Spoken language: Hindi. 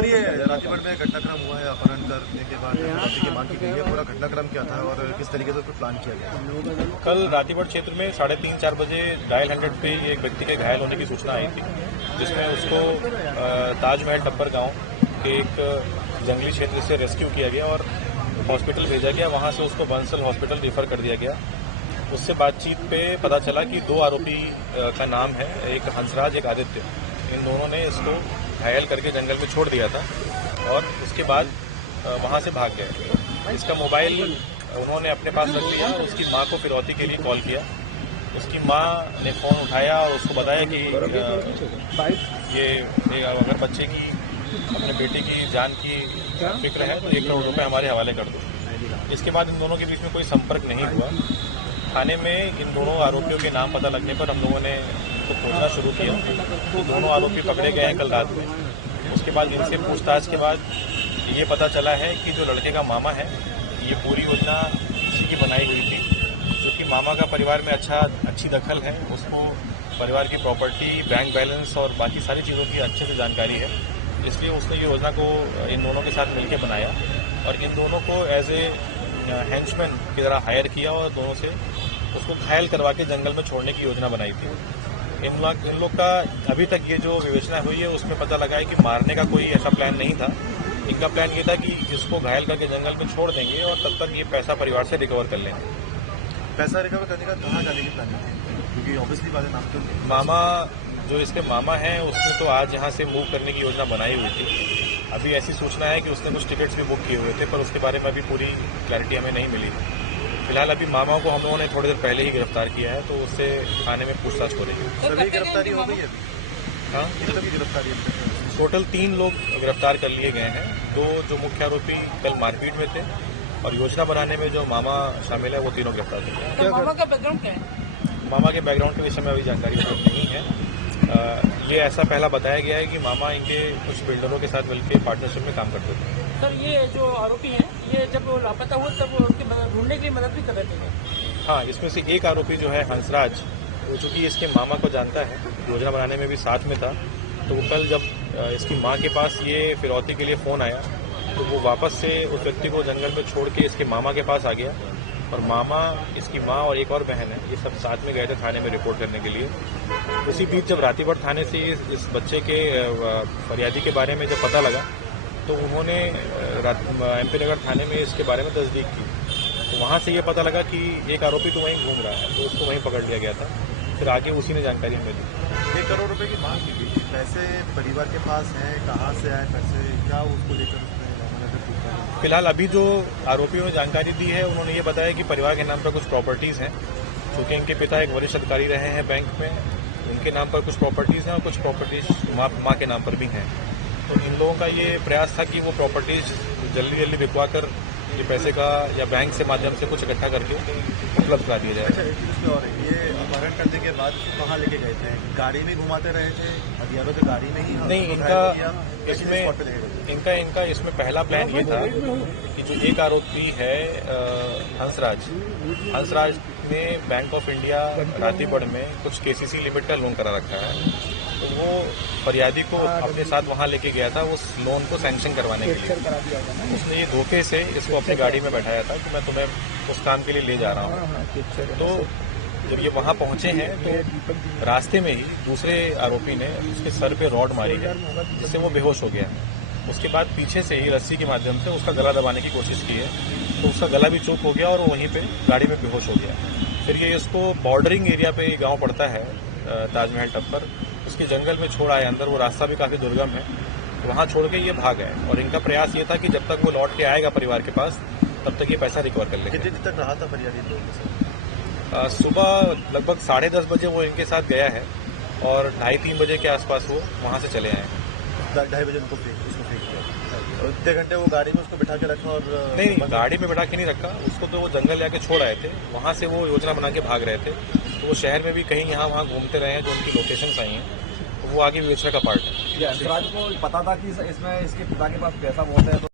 सर, ये रातीगढ़ में घटनाक्रम हुआ है, अपहरण करने के बाद फिरौती की मांग की गई है। पूरा घटनाक्रम क्या था और किस तरीके से उसको प्लान किया गया? कल रातीगढ़ क्षेत्र में 3:30-4 बजे डायल 100 पे एक व्यक्ति के घायल होने की सूचना आई थी, जिसमें उसको ताजमहल टप्पर गांव के एक जंगली क्षेत्र से रेस्क्यू किया गया और हॉस्पिटल भेजा गया। वहां से उसको बंसल हॉस्पिटल रेफर कर दिया गया। उससे बातचीत पे पता चला कि 2 आरोपी का नाम है, एक हंसराज, एक आदित्य। इन दोनों ने इसको घायल करके जंगल में छोड़ दिया था और उसके बाद वहां से भाग गए। इसका मोबाइल उन्होंने अपने पास रख लिया और उसकी मां को फिरौती के लिए कॉल किया। उसकी मां ने फ़ोन उठाया और उसको बताया कि ये अगर बच्चे की, अपने बेटे की जान की फिक्र है तो 1 करोड़ रुपए हमारे हवाले कर दो। इसके बाद इन दोनों के बीच में कोई संपर्क नहीं हुआ। थाने में इन दोनों आरोपियों के नाम पता लगने पर हम लोगों ने तो खोजना शुरू किया। तो दोनों आरोपी पकड़े गए हैं कल रात में। उसके बाद इनसे पूछताछ के बाद ये पता चला है कि जो लड़के का मामा है, ये पूरी योजना इसी की बनाई हुई थी, क्योंकि मामा का परिवार में अच्छी दखल है। उसको परिवार की प्रॉपर्टी, बैंक बैलेंस और बाकी सारी चीज़ों की अच्छे से जानकारी है। इसलिए उसने ये योजना को इन दोनों के साथ मिलकर बनाया और इन दोनों को एज ए हैंचमैन की तरह हायर किया और दोनों से उसको घायल करवा के जंगल में छोड़ने की योजना बनाई थी। इन लोग का अभी तक ये जो विवेचना हुई है उसमें पता लगा है कि मारने का कोई ऐसा प्लान नहीं था। इनका प्लान ये था कि इसको घायल करके जंगल में छोड़ देंगे और तब तक ये पैसा परिवार से रिकवर कर लेंगे। पैसा रिकवर करने का कहाँ जाने की प्लान थी? क्योंकि ऑब्वियसली बात है, नाम तो मामा, जो इसके मामा हैं, उसने तो आज यहाँ से मूव करने की योजना बनाई हुई थी। अभी ऐसी सूचना है कि उसने कुछ टिकट्स भी बुक किए हुए थे, पर उसके बारे में अभी पूरी क्लैरिटी हमें नहीं मिली। फिलहाल अभी मामा को हम लोगों ने थोड़ी देर पहले ही गिरफ्तार किया है, तो उससे थाने में पूछताछ हो रही है। सभी गिरफ्तारी हो गई है? हाँ, सभी गिरफ्तारी? टोटल 3 लोग गिरफ्तार कर लिए गए हैं। 2 जो मुख्य आरोपी कल मारपीट में थे और योजना बनाने में जो मामा शामिल है, वो तीनों गिरफ्तार हो गए। तो मामा का बैकग्राउंड क्या है? मामा के बैकग्राउंड के विषय में अभी जानकारी उपलब्ध नहीं है। ये ऐसा पहला बताया गया है कि मामा इनके कुछ बिल्डरों के साथ मिलकर पार्टनरशिप में काम करते थे। सर, ये जो आरोपी हैं, ये जब लापता हुए तब उनकी ढूंढने के लिए मदद भी कर रहे थे? हाँ, इसमें से एक आरोपी जो है हंसराज, वो चूंकि इसके मामा को जानता है, योजना बनाने में भी साथ में था, तो वो कल जब इसकी माँ के पास ये फिरौती के लिए फ़ोन आया तो वो वापस से उस व्यक्ति को जंगल में छोड़ के इसके मामा के पास आ गया और मामा, इसकी माँ और एक और बहन है, ये सब साथ में गए थे थाने में रिपोर्ट करने के लिए। उसी बीच जब रातीगढ़ थाने से इस बच्चे के फरियादी के बारे में जब पता लगा तो उन्होंने MP नगर थाने में इसके बारे में तस्दीक की। तो वहाँ से ये पता लगा कि एक आरोपी तो वहीं घूम रहा है, तो उसको वहीं पकड़ लिया गया था। फिर आगे उसी ने जानकारी हमें दी। 1 करोड़ रुपए की मांग की गई। पैसे परिवार के पास हैं, कहाँ से आए पैसे, क्या उसको लेकर फिलहाल अभी जो आरोपियों ने जानकारी दी है, उन्होंने ये बताया कि परिवार के नाम पर कुछ प्रॉपर्टीज़ हैं, क्योंकि इनके पिता एक वरिष्ठ अधिकारी रहे हैं बैंक में, उनके नाम पर कुछ प्रॉपर्टीज़ हैं और कुछ प्रॉपर्टीज़ माँ के नाम पर भी हैं। तो इन लोगों का ये प्रयास था कि वो प्रॉपर्टीज़ जल्दी बिकवा कर ये पैसे का या बैंक से माध्यम से कुछ इकट्ठा करके उपलब्ध करा दिया जाए। अच्छा, और ये अपहरण करने के बाद कहाँ लेके गए थे? गाड़ी में घुमाते रहे थे हथियारों से? गाड़ी में ही? नहीं, इनका इसमें पहला प्लान ये था कि जो एक आरोपी है हंसराज ने बैंक ऑफ इंडिया रातीगढ़ में कुछ KCC लिमिट का लोन करा रखा है, तो वो फरियादी को अपने साथ वहां लेके गया था उस लोन को सैंक्शन करवाने के लिए। उसने ये धोखे से इसको अपनी गाड़ी में बैठाया था कि मैं तुम्हें उस काम के लिए ले जा रहा हूँ। तो जब ये वहां पहुंचे हैं तो रास्ते में ही दूसरे आरोपी ने उसके सर पे रॉड मारी है, जिससे वो बेहोश हो गया। उसके बाद पीछे से ही रस्सी के माध्यम से उसका गला दबाने की कोशिश की है, तो उसका गला भी चूक हो गया और वो वहीं पे गाड़ी में बेहोश हो गया। फिर ये इसको बॉर्डरिंग एरिया पे गांव पड़ता है ताजमहल टप्पर, उसके जंगल में छोड़ आए अंदर। वो रास्ता भी काफ़ी दुर्गम है, वहाँ छोड़ के ये भाग गए और इनका प्रयास ये था कि जब तक वो लौट के आएगा परिवार के पास, तब तक ये पैसा रिकवर कर लेंगे। कितने दिन तक रहा था फरियादी लोगों के साथ? सुबह लगभग 10:30 बजे वो इनके साथ गया है और 2:30-3 बजे के आसपास वो वहाँ से चले आए। 2:30 बजे उसको फेंक दिया और इतने घंटे वो गाड़ी में उसको बिठा के रखा? और नहीं, गाड़ी में बिठा के नहीं रखा उसको, तो वो जंगल जाके छोड़ आए थे, वहाँ से वो योजना बना के भाग रहे थे। तो वो शहर में भी कहीं यहाँ वहाँ घूमते रहे हैं, जो उनकी लोकेशंस आई हैं, तो वो आगे विवेचना का पार्ट है। राज को पता था कि इसमें इसके पिता के पास पैसा बहुत है, तो